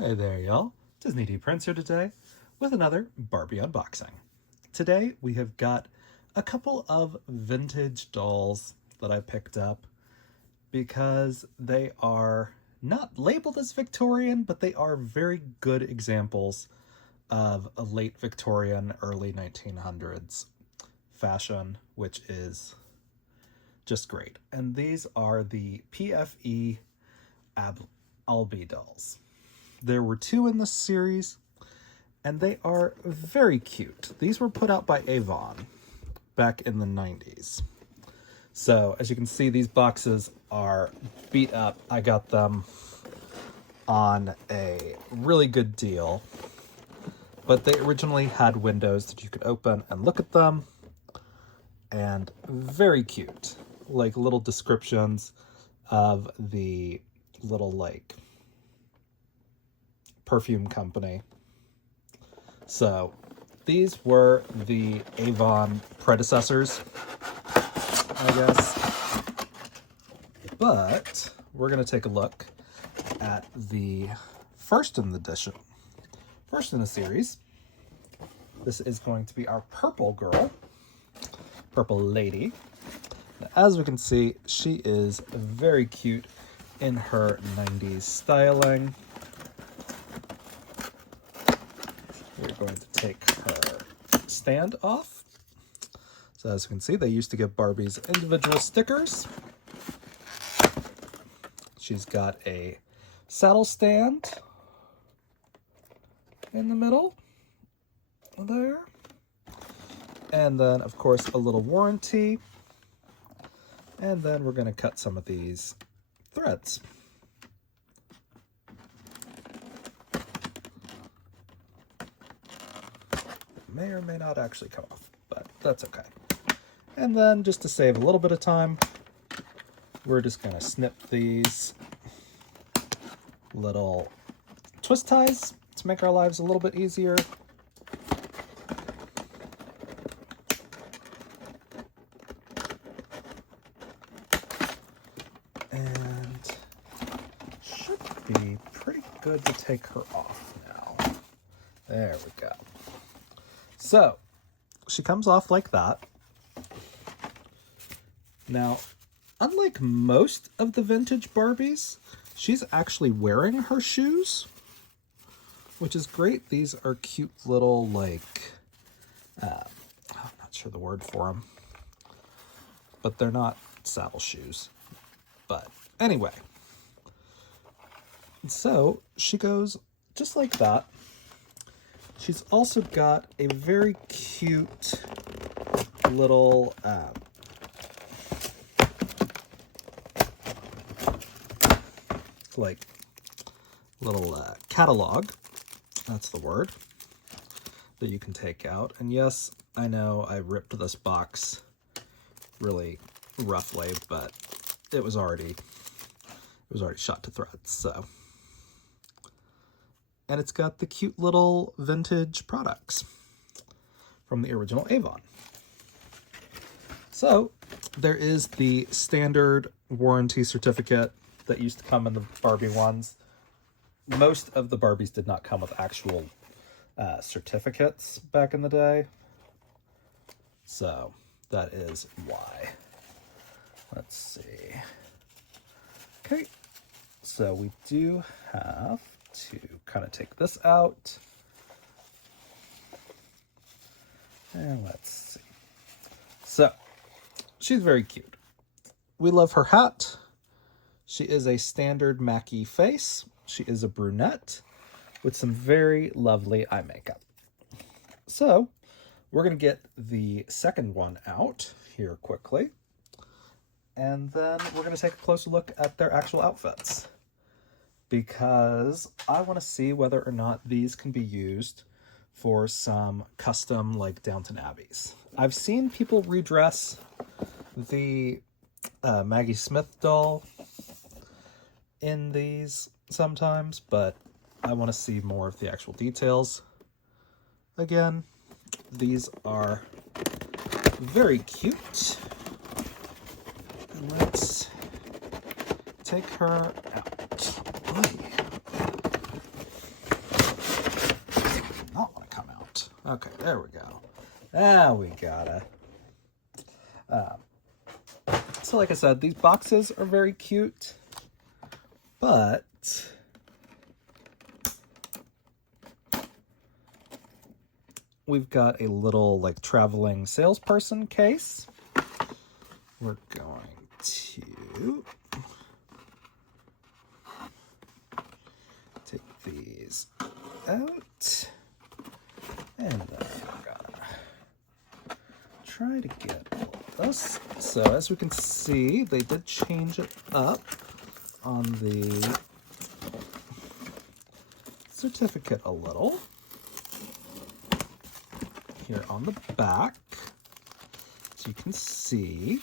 Hey there, y'all. Disney D Prince here today with another Barbie unboxing. Today we have got a couple of vintage dolls that I picked up because they are not labeled as Victorian, but they are very good examples of a late Victorian, early 1900s fashion, which is just great. And these are the PFE Albee dolls. There were two in this series, and they are very cute. These were put out by Avon back in the 90s. So, as you can see, these boxes are beat up. I got them on a really good deal, but they originally had windows that you could open and look at them, and very cute. Like little descriptions of the little, like, perfume company. So these were the Avon predecessors, I guess. But we're going to take a look at the first in the series. This is going to be our purple girl, purple lady. As we can see, she is very cute in her 90s styling. We're going to take her stand off. So as you can see, they used to give Barbies individual stickers. She's got a saddle stand in the middle there. And then, of course, a little warranty. And then we're going to cut some of these threads. May or may not actually come off, but that's okay. And then, just to save a little bit of time, we're just going to snip these little twist ties to make our lives a little bit easier. And should be pretty good to take her off now. There we go. So, she comes off like that. Now, unlike most of the vintage Barbies, she's actually wearing her shoes, which is great. These are cute little, like, I'm not sure the word for them, but they're not saddle shoes. But anyway, so she goes just like that. She's also got a very cute little catalog, that's the word, that you can take out. And yes, I know I ripped this box really roughly, but it was already shot to threads, so. And it's got the cute little vintage products from the original Avon. So there is the standard warranty certificate that used to come in the Barbie ones. Most of the Barbies did not come with actual certificates back in the day. So that is why. Let's see. Okay, so we do have to kind of take this out. And let's see. So, she's very cute. We love her hat. She is a standard Mackie face. She is a brunette with some very lovely eye makeup. So, we're going to get the second one out here quickly. And then we're going to take a closer look at their actual outfits, because I want to see whether or not these can be used for some custom, like, Downton Abbeys. I've seen people redress the Maggie Smith doll in these sometimes, but I want to see more of the actual details. Again, these are very cute. Let's take her out. Okay, there we go. Now we got it. So like I said, these boxes are very cute, but we've got a little like traveling salesperson case. We're going to take these out, and then we're gonna try to get all of this. So as we can see, they did change it up on the certificate a little. Here on the back, as you can see,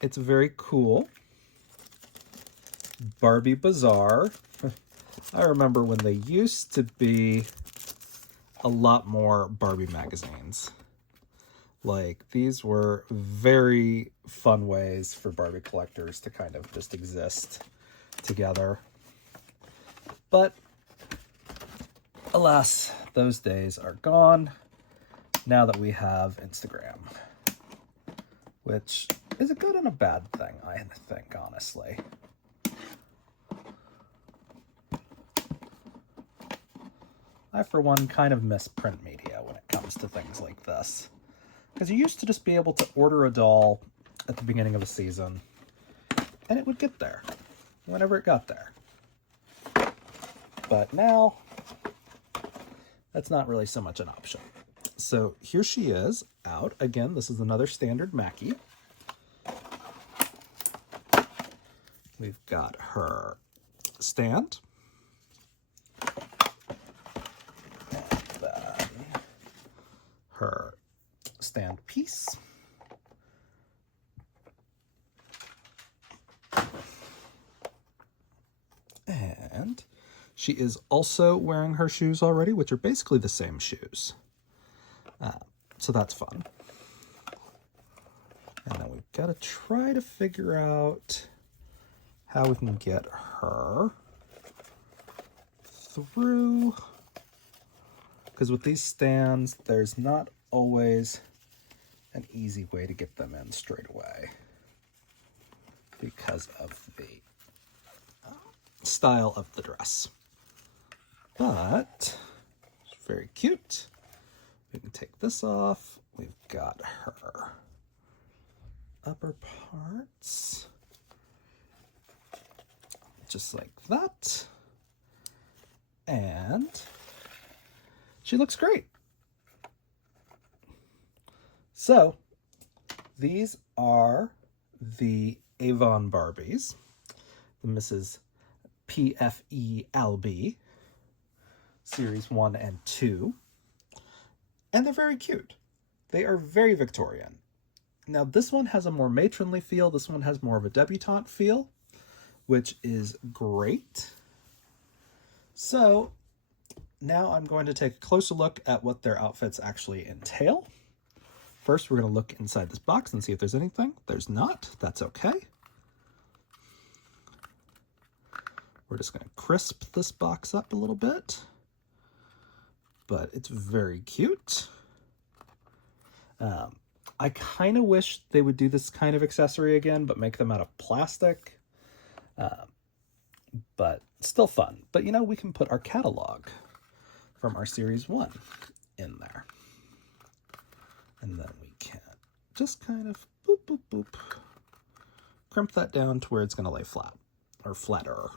it's very cool. Barbie Bazaar. I remember when they used to be a lot more Barbie magazines. Like, these were very fun ways for Barbie collectors to kind of just exist together. But alas, those days are gone now that we have Instagram, which is a good and a bad thing, I think, honestly. I, for one, kind of miss print media when it comes to things like this. Because you used to just be able to order a doll at the beginning of a season, and it would get there whenever it got there. But now, that's not really so much an option. So here she is out. Again, this is another standard Mackie. We've got her stand. And then her stand piece. And she is also wearing her shoes already, which are basically the same shoes. So that's fun. And then we've got to try to figure out how we can get her through. Because with these stands, there's not always an easy way to get them in straight away because of the style of the dress. But it's very cute. We can take this off. We've got her upper parts, just like that. And she looks great. So these are the Avon Barbies, the Mrs. PFE Albee, Series 1 and 2. And they're very cute. They are very Victorian. Now this one has a more matronly feel. This one has more of a debutante feel, which is great. So now I'm going to take a closer look at what their outfits actually entail. First, we're going to look inside this box and see if there's anything. There's not. That's okay. We're just going to crisp this box up a little bit. But it's very cute. I kind of wish they would do this kind of accessory again, but make them out of plastic. But still fun. But you know, we can put our catalog from our Series 1 in there. And then we can just kind of boop, boop, boop. Crimp that down to where it's going to lay flat, or flatter.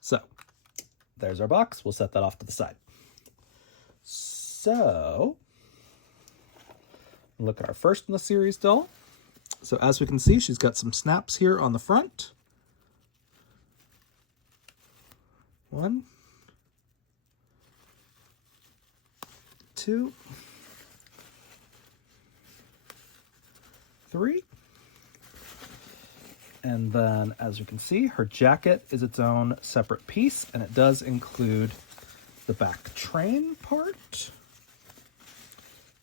So, there's our box. We'll set that off to the side. So, look at our first in the series doll. So as we can see, she's got some snaps here on the front. 1, 2, 3. And then, as you can see, her jacket is its own separate piece, and it does include the back train part.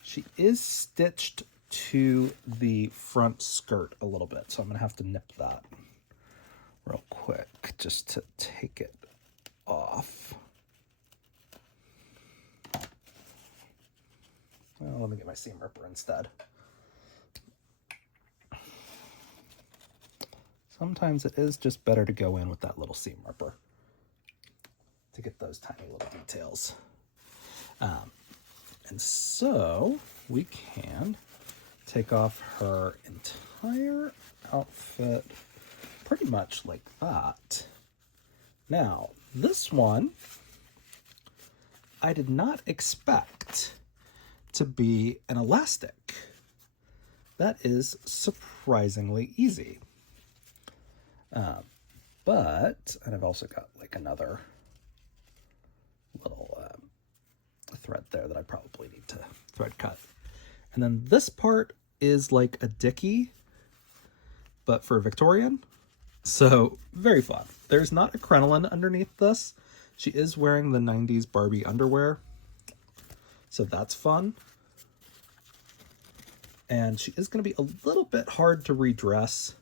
She is stitched to the front skirt a little bit, so I'm going to have to nip that real quick just to take it off. Well, let me get my seam ripper instead. Sometimes it is just better to go in with that little seam ripper to get those tiny little details. And so we can take off her entire outfit pretty much like that. Now, this one, I did not expect to be an elastic. That is surprisingly easy. And I've also got like another little thread there that I probably need to thread cut. And then this part is like a dicky, but for Victorian. So very fun. There's not a crinoline underneath this. She is wearing the 90s Barbie underwear. So that's fun. And she is going to be a little bit hard to redress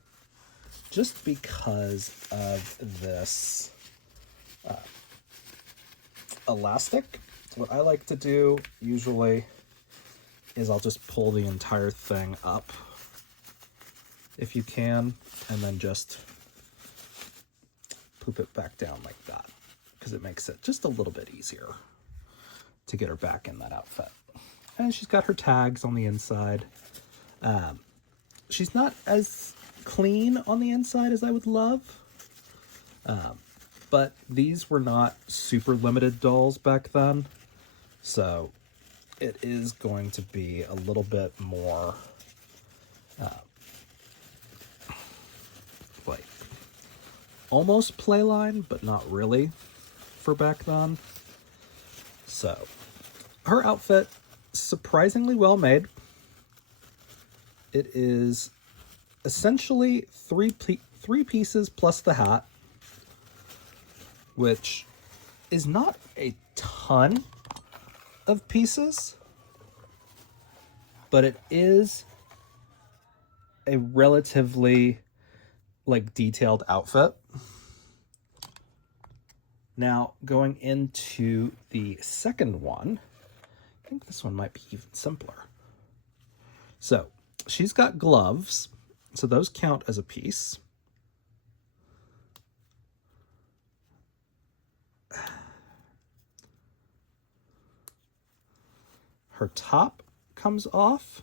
just because of this elastic. What I like to do usually is I'll just pull the entire thing up if you can, and then just poop it back down like that, because it makes it just a little bit easier to get her back in that outfit. And she's got her tags on the inside. She's not as clean on the inside as I would love, but these were not super limited dolls back then, so it is going to be a little bit more like almost playline, but not really for back then. So her outfit, surprisingly well made. It is essentially three pieces plus the hat, which is not a ton of pieces, but it is a relatively like detailed outfit. Now, going into the second one, I think this one might be even simpler. So she's got gloves, so those count as a piece. Her top comes off,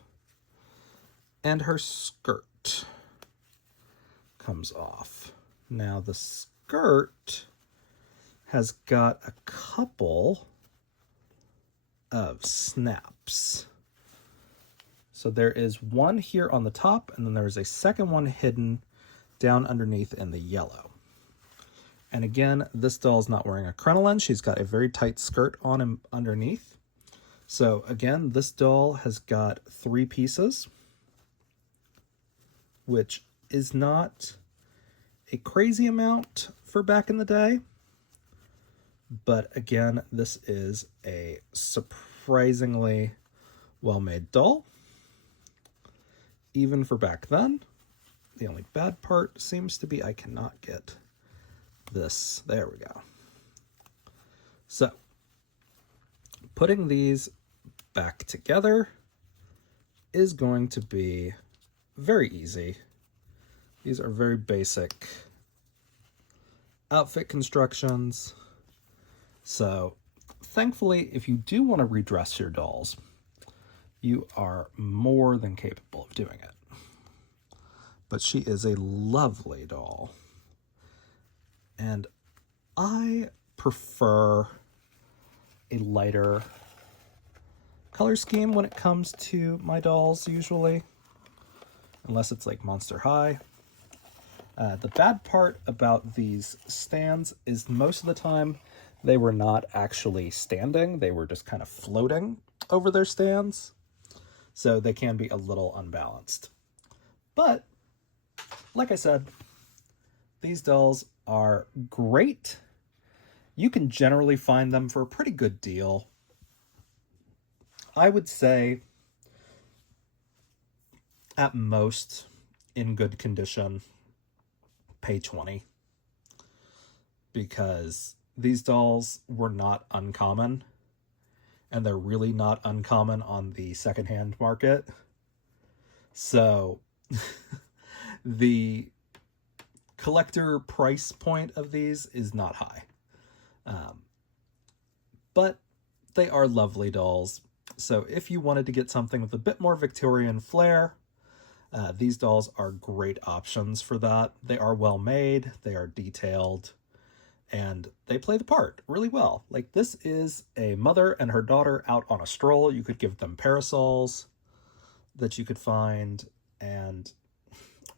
and her skirt comes off. Now the skirt has got a couple of snaps. So there is one here on the top, and then there's a second one hidden down underneath in the yellow. And again, this doll is not wearing a crinoline. She's got a very tight skirt on underneath. So again, this doll has got 3 pieces, which is not a crazy amount for back in the day. But again, this is a surprisingly well-made doll, even for back then. The only bad part seems to be I cannot get this. There we go. So, putting these back together is going to be very easy. These are very basic outfit constructions. So, thankfully, if you do want to redress your dolls, you are more than capable of doing it. But she is a lovely doll. And I prefer a lighter color scheme when it comes to my dolls, usually. Unless it's like Monster High. The bad part about these stands is most of the time they were not actually standing. They were just kind of floating over their stands. So they can be a little unbalanced. But, like I said, these dolls are great. You can generally find them for a pretty good deal. I would say, at most, in good condition, pay $20 because these dolls were not uncommon, and they're really not uncommon on the secondhand market. So the collector price point of these is not high. But they are lovely dolls. So if you wanted to get something with a bit more Victorian flair, these dolls are great options for that. They are well made, they are detailed, and they play the part really well. Like, this is a mother and her daughter out on a stroll. You could give them parasols that you could find, and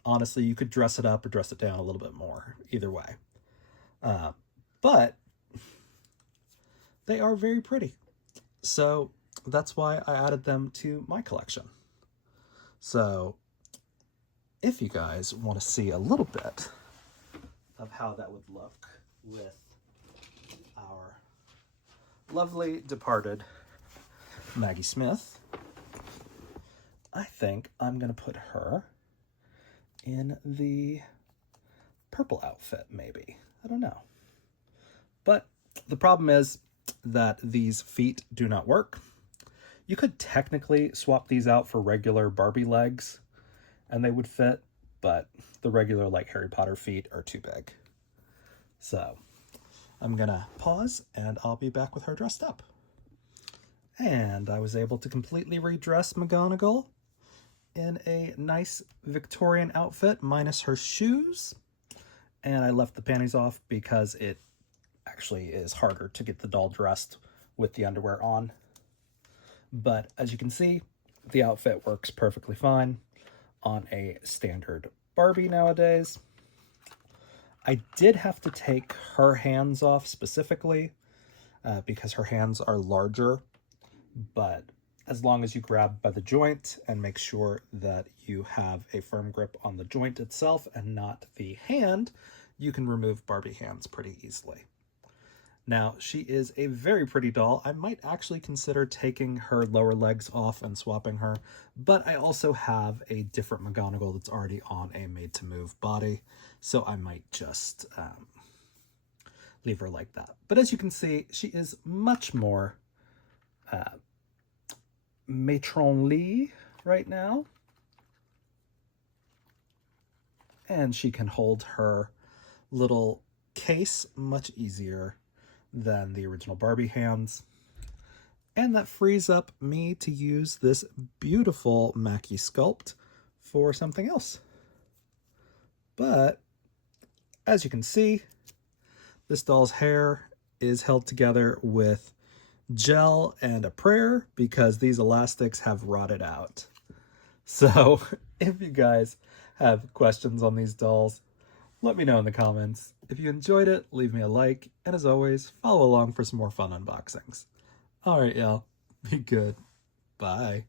honestly, you could dress it up or dress it down a little bit more, either way. But they are very pretty. So that's why I added them to my collection. So if you guys want to see a little bit of how that would look with our lovely departed Maggie Smith, I think I'm going to put her in the purple outfit, maybe. I don't know. But the problem is that these feet do not work. You could technically swap these out for regular Barbie legs and they would fit, but the regular, like, Harry Potter feet are too big. So I'm gonna pause and I'll be back with her dressed up. And I was able to completely redress McGonagall in a nice Victorian outfit minus her shoes. And I left the panties off because it actually is harder to get the doll dressed with the underwear on. But as you can see, the outfit works perfectly fine on a standard Barbie nowadays. I did have to take her hands off specifically because her hands are larger, but as long as you grab by the joint and make sure that you have a firm grip on the joint itself and not the hand, you can remove Barbie hands pretty easily. Now, she is a very pretty doll. I might actually consider taking her lower legs off and swapping her, but I also have a different McGonagall that's already on a made-to-move body, so I might just leave her like that. But as you can see, she is much more matronly right now, and she can hold her little case much easier than the original Barbie hands. And that frees up me to use this beautiful Mackie sculpt for something else. But as you can see, this doll's hair is held together with gel and a prayer because these elastics have rotted out. So if you guys have questions on these dolls, let me know in the comments. If you enjoyed it, leave me a like, and as always, follow along for some more fun unboxings. Alright, y'all. Be good. Bye.